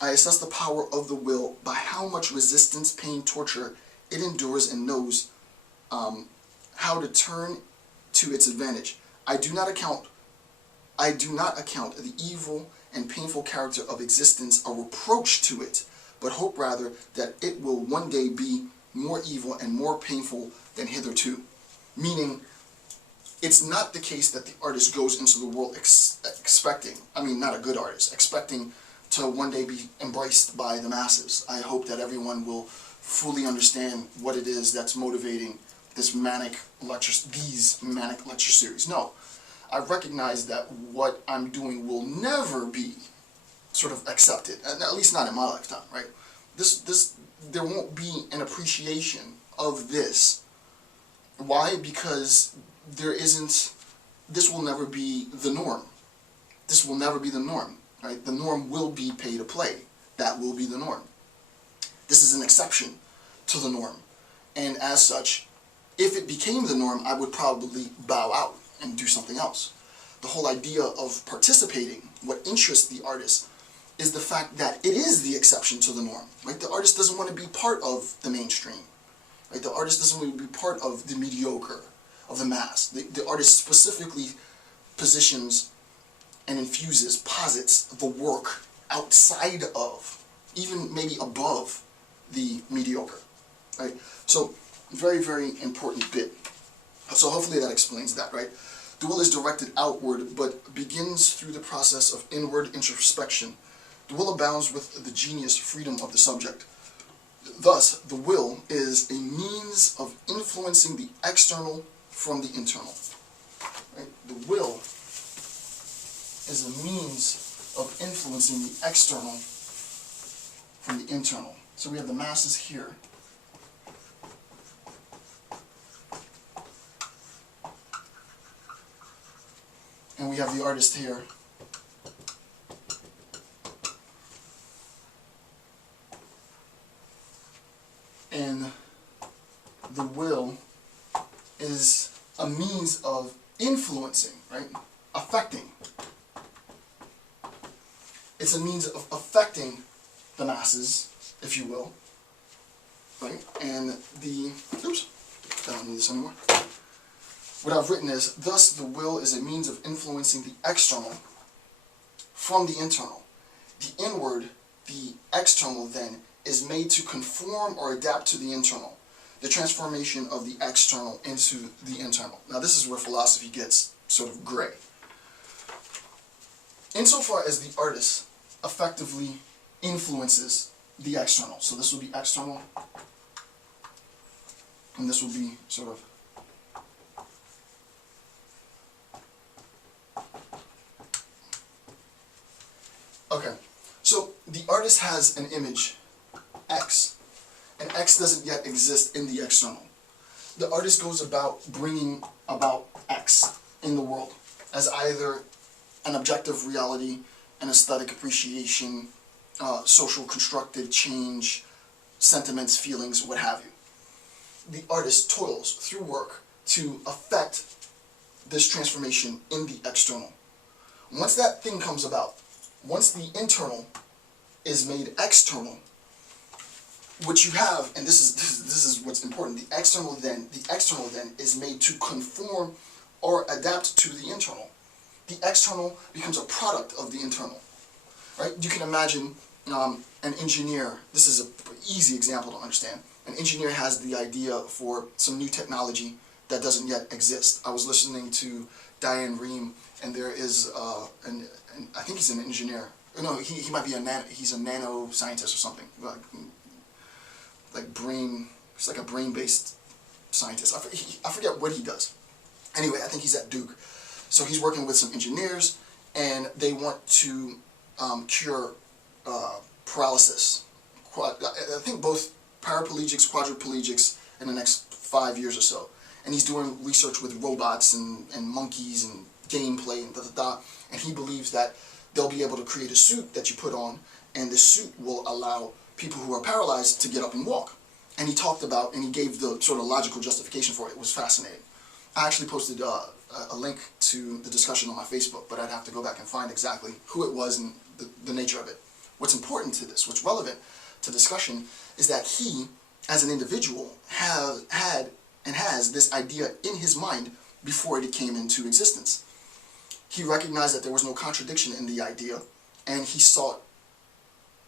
I assess the power of the will by how much resistance, pain, torture it endures and knows how to turn to its advantage. I do not account the evil and painful character of existence a reproach to it, but hope rather that it will one day be more evil and more painful than hitherto. Meaning, it's not the case that the artist goes into the world expecting, I mean not a good artist, expecting to one day be embraced by the masses. I hope that everyone will fully understand what it is that's motivating these manic lecture series. No, I recognize that what I'm doing will never be sort of accepted, at least not in my lifetime, right? There won't be an appreciation of this. Why? Because this will never be the norm. This will never be the norm, right? The norm will be pay to play. That will be the norm. This is an exception to the norm. And as such, if it became the norm, I would probably bow out and do something else. The whole idea of participating, what interests the artist, is the fact that it is the exception to the norm, right? The artist doesn't want to be part of the mainstream, right? The artist doesn't want to be part of the mediocre, of the mass. The artist specifically positions and posits the work outside of, even maybe above, the mediocre, right? So, very, very important bit. So hopefully that explains that, right? The will is directed outward, but begins through the process of inward introspection. The will abounds with the genius freedom of the subject. Thus, the will is a means of influencing the external from the internal. Right? The will is a means of influencing the external from the internal. So we have the masses here. And we have the artist here. And the will is a means of influencing, right? Affecting. It's a means of affecting the masses, if you will, right? And oops, I don't need this anymore. What I've written is, thus the will is a means of influencing the external from the internal. The inward, the external then, is made to conform or adapt to the internal. The transformation of the external into the internal. Now this is where philosophy gets sort of gray. Insofar as the artist effectively influences the external. So this will be external, and this will be sort of okay. So the artist has an image, X, and X doesn't yet exist in the external. The artist goes about bringing about X in the world as either an objective reality, an aesthetic appreciation, social constructed change, sentiments, feelings, what have you. The artist toils through work to affect this transformation in the external. Once that thing comes about, once the internal is made external, what you have, and this is what's important, the external then is made to conform or adapt to the internal. The external becomes a product of the internal, right? You can imagine an engineer. This is an easy example to understand. An engineer has the idea for some new technology that doesn't yet exist. I was listening to Diane Rehm, and there is I think he's an engineer. No, he might be he's a nanoscientist or something. Like brain, he's like a brain-based scientist. I forget what he does. Anyway, I think he's at Duke. So he's working with some engineers, and they want to cure paralysis. I think both paraplegics, quadriplegics in the next 5 years or so. And he's doing research with robots and monkeys and gameplay and da-da-da. And he believes that they'll be able to create a suit that you put on, and the suit will allow people who are paralyzed to get up and walk. And he talked about, and he gave the sort of logical justification for it. It was fascinating. I actually posted a link to the discussion on my Facebook, but I'd have to go back and find exactly who it was and the nature of it. what's important to this, what's relevant to discussion, is that he, as an individual, had and has this idea in his mind before it came into existence. He recognized that there was no contradiction in the idea, and he sought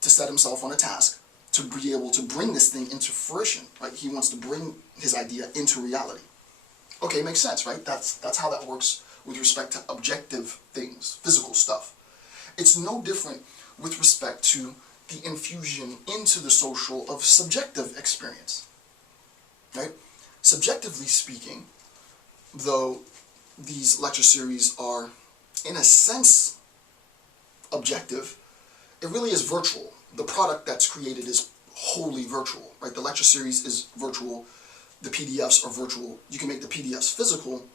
to set himself on a task to be able to bring this thing into fruition, right? He wants to bring his idea into reality. Okay, makes sense, right? That's how that works with respect to objective things, physical stuff. It's no different with respect to the infusion into the social of subjective experience, right? Subjectively speaking, though these lecture series are, in a sense, objective, it really is virtual. The product that's created is wholly virtual, right? The lecture series is virtual. The PDFs are virtual. You can make the PDFs physical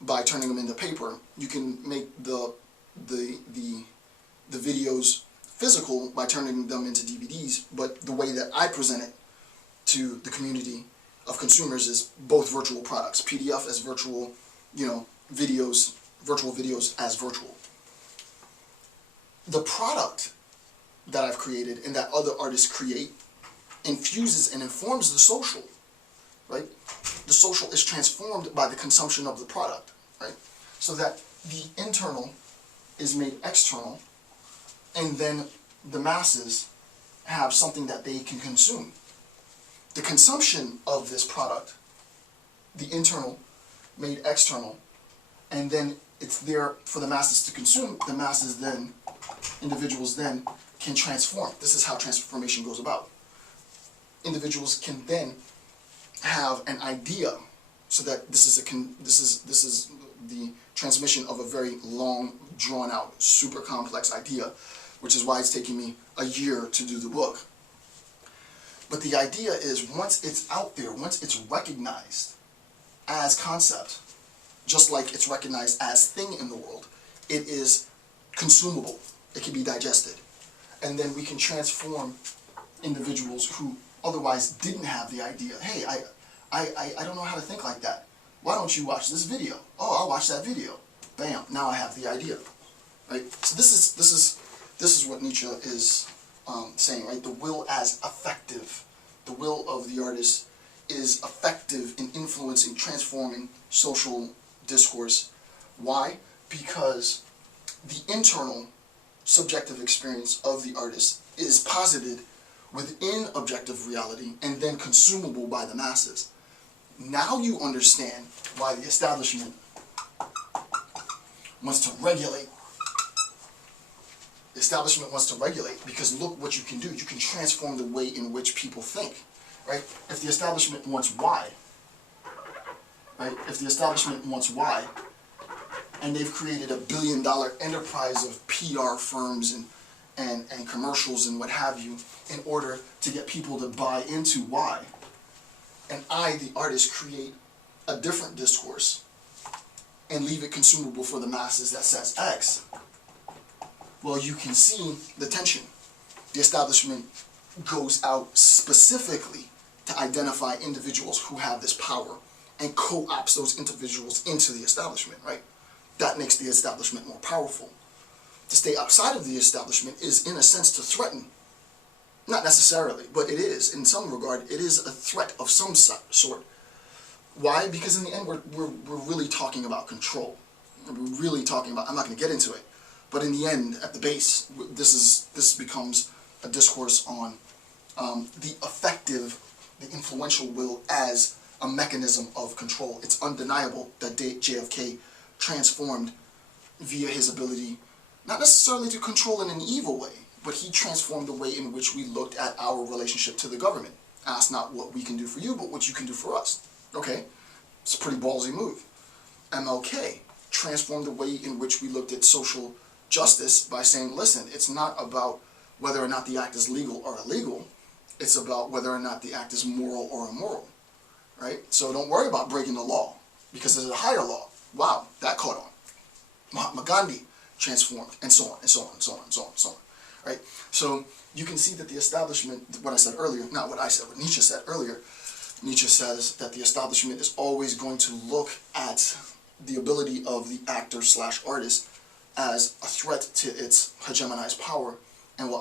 by turning them into paper. You can make the videos physical by turning them into DVDs, but the way that I present it to the community of consumers is both virtual products. PDF as virtual, videos, virtual videos as virtual. The product that I've created and that other artists create infuses and informs the social, right? The social is transformed by the consumption of the product, right? So that the internal is made external, and then the masses have something that they can consume. The consumption of this product, the internal made external, and then it's there for the masses to consume. The masses then, individuals then, can transform. This is how transformation goes about. Individuals can then have an idea, so that this is the transmission of a very long, drawn out, super complex idea, which is why it's taking me a year to do the book. But the idea is, once it's out there, once it's recognized as concept, just like it's recognized as thing in the world, it is consumable. It can be digested. And then we can transform individuals who otherwise didn't have the idea. Hey, I don't know how to think like that. Why don't you watch this video? Oh, I'll watch that video. Bam, now I have the idea. Right? So this is what Nietzsche is saying, right? The will as effective. The will of the artist is effective in influencing, transforming social discourse. Why? Because the internal subjective experience of the artist is posited within objective reality and then consumable by the masses. Now you understand why the establishment wants to regulate. The establishment wants to regulate, because look what you can do. You can transform the way in which people think, right? If the establishment wants Y, right? If the establishment wants Y, and they've created $1 billion enterprise of PR firms and commercials and what have you in order to get people to buy into Y, and I, the artist, create a different discourse and leave it consumable for the masses that says X, well, you can see the tension. The establishment goes out specifically to identify individuals who have this power and co-opts those individuals into the establishment, right? That makes the establishment more powerful. To stay outside of the establishment is, in a sense, to threaten. Not necessarily, but it is. In some regard, it is a threat of some sort. Why? Because in the end, we're really talking about control. We're really talking about, I'm not going to get into it, but in the end, at the base, this becomes a discourse on the effective, the influential will as a mechanism of control. It's undeniable that JFK transformed via his ability, not necessarily to control in an evil way, but he transformed the way in which we looked at our relationship to the government. Ask not what we can do for you, but what you can do for us. Okay? It's a pretty ballsy move. MLK transformed the way in which we looked at social justice by saying, listen, it's not about whether or not the act is legal or illegal. It's about whether or not the act is moral or immoral. Right? So don't worry about breaking the law, because there's a higher law. Wow, that caught on. Mahatma Gandhi transformed, and so on, and so on, and so on, and so on, and so on. Right? So you can see that the establishment, what I said earlier, not what I said, what Nietzsche said earlier, Nietzsche says that the establishment is always going to look at the ability of the actor/artist as a threat to its hegemonized power and will